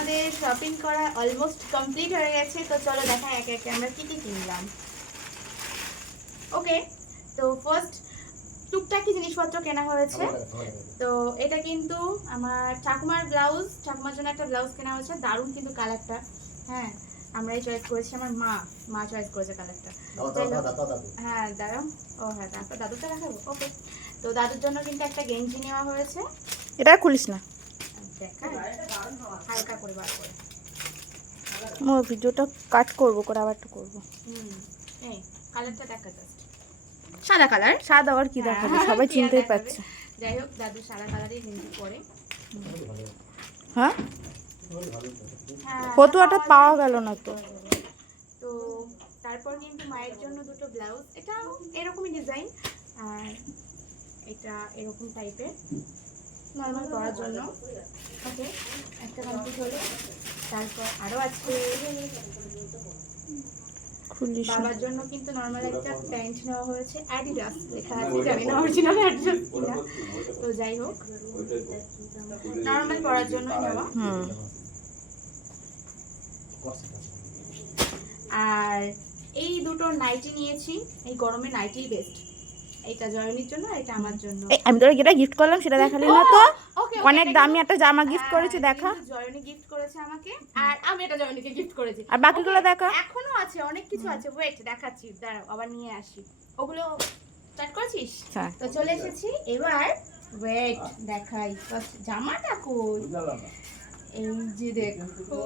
আমাদের শপিং করা almost complete হয়ে গেছে। তো চলো দেখাই একে একে আমরা কি কি কিনলাম। ওকে, তো ফার্স্ট টুকটাকি জিনিসপত্র কেনা হয়েছে। তো এটা কিন্তু আমার ঠাকুমার ব্লাউজ, ঠাকুমার জন্য একটা ব্লাউজ কেনা হয়েছে। দারুণ কিন্তু কালারটা, হ্যাঁ আমরাই চয়েস করেছি, আমার মা চয়েস করেছে কালারটা। হ্যাঁ দাঁড়াও, ও হ্যাঁ তারপর দাদুটা দেখাবো। ওকে, তো দাদুর জন্য কিন্তু একটা গেঞ্জি নেওয়া হয়েছে। এটা খুলিস না, দেখা হালকা করে বার করে মোর ভিডিওটা কাট করবো করে আবার একটু করবো। এই কালারটা দেখা যাচ্ছে সাদা কালার। সাদা আর কি দেখাবে, সবাই চিনতেই পারছে। যাই হোক, দাদু সাদা কালারই গেঞ্জি পরে। হ্যাঁ, ফতুয়াটা পাওয়া গেল না তো। তো তারপর কিন্তু মায়ের জন্য দুটো ব্লাউজ, এটাও এরকমই ডিজাইন আর এটা এরকম টাইপের নর্মাল পরার জন্য। ওকে, একটা কমপ্লিট হলো। তারপর আরও আছে বাবার জন্য কিন্তু নর্মাল একটা প্যান্ট নেওয়া হয়েছে, অ্যাডিডাস লেখা আছে, জানি না অরিজিনাল অ্যাডিডাস কিনা। তো যাই হোক, নর্মাল পরার জন্য নেওয়া। আর এই দুটো নাইটি নিয়েছি, এই গরমে নাইটি বেস্ট। এটা জয়নির জন্য, এটা আমার জন্য। আমি তোরা যেটা গিফট করলাম সেটা দেখালি না তো। অনেক দামি একটা জামা গিফট করেছি, দেখা। জয়নি গিফট করেছে আমাকে, আর আমি এটা জয়নিকে গিফট করেছি। আর বাকিগুলো দেখা, এখনো আছে, অনেক কিছু আছে, ওয়েট দেখাচ্ছি, দাঁড়াও আবার নিয়ে আসি। ওগুলো স্টার্ট করেছিস? তো চলে এসেছি এবার, ওয়েট দেখাই। ফার্স্ট জামাটা কই, এই যে দেখো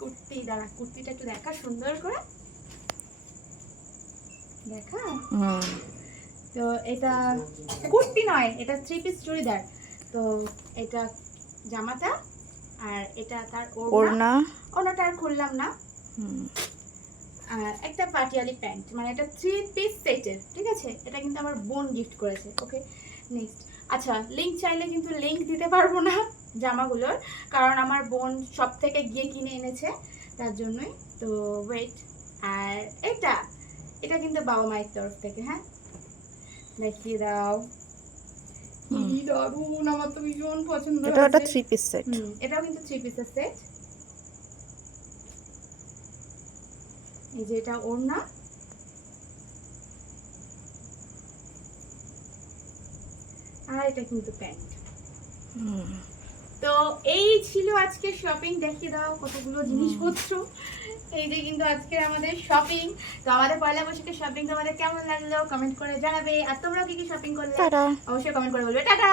কুর্তি। দাঁড়া, কুর্তিটা একটু দেখা সুন্দর করে দেখা। তো এটা কুর্তি নয়, এটা 3 পিস চুড়িদার। তো এটা জামাটা, আর এটা তার ওড়না। ওড়নাটা আর খুললাম না। আর একটা পাটিয়ালি প্যান্ট, মানে এটা 3 পিস সেটের, ঠিক আছে। এটা কিন্তু আমার বোন গিফট করেছে। ওকে, নেক্সট। আচ্ছা, লিংক চাইলে কিন্তু লিংক দিতে পারবো না জামাগুলোর, কারণ আমার বোন সব থেকে গিয়ে কিনে এনেছে, তার জন্যই। তো ওয়েট, আর এটা কিন্তু বাবা মায়ের তরফ থেকে, হ্যাঁ দেখিয়ে দাও। কি দারুণ, আমার তো ভীষণ পছন্দ হয়েছে। এটা 3 পিস সেট। এটাও কিন্তু 3 পিসের সেট। এই যে এটা ওড়না, আর এটা কিন্তু প্যান্ট। তো এই ছিল আজকে শপিং। দেখিয়ে দাও কতগুলো জিনিসপত্র। এই যে কিন্তু আজকে আমাদের শপিং। তো আমাদের পয়লা বৈশাখের শপিং তোমাদের কেমন লাগলো কমেন্ট করে জানাবে। আর তোমরাও কি কি শপিং করলে অবশ্যই কমেন্ট করে বলবে। টাটা।